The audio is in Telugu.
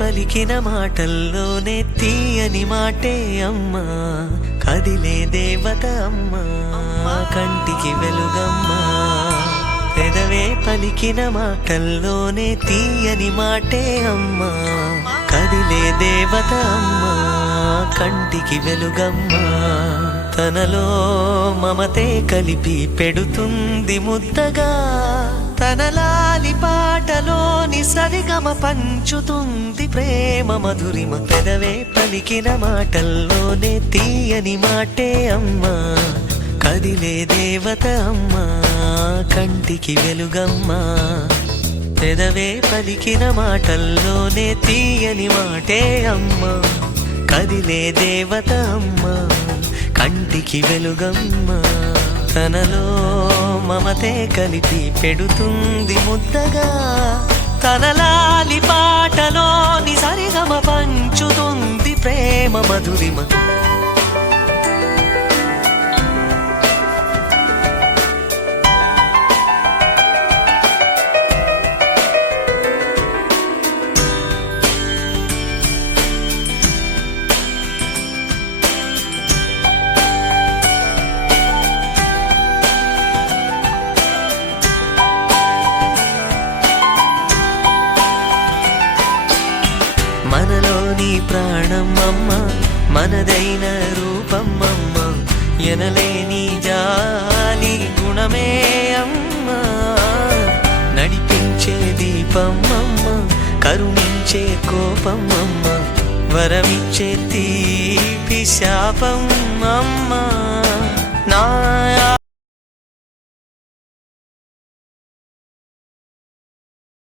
పలికిన మాటల్లోనే తీయని మాటే అమ్మా, కదిలే దేవత అమ్మా, కంటికి వెలుగమ్మా. పెదవే పలికిన మాటల్లోనే తీయని మాటే అమ్మా, కదిలే దేవత అమ్మా, కంటికి వెలుగమ్మా. తనలో మమతే కలిపి పెడుతుంది ముద్దగా, తన లాలి పాటలోని సరిగమ పంచుతుంది ప్రేమ మధురిమ. పెదవే పలికిన మాటల్లోనే తీయని మాటే అమ్మా, కదిలే దేవత అమ్మా, కంటికి వెలుగమ్మా. పెదవే పలికిన మాటల్లోనే తీయని మాటే అమ్మా, కదిలే దేవత అమ్మా, కంటికి వెలుగమ్మా. తనలో మమతే కలిపి పెడుతుంది ముద్దగా, తన లాలి పాటలోని సరిగమ పంచుతుంది ప్రేమ మధురిమ. మనలోని ప్రాణం అమ్మ, మనదైన రూపం అమ్మ, ఎనలేని జాలి గుణమే అమ్మ. నడిపించే దీపం అమ్మ, కరుణించే కోపం అమ్మ, వరమిచ్చే తీపి శాపం అమ్మ. నా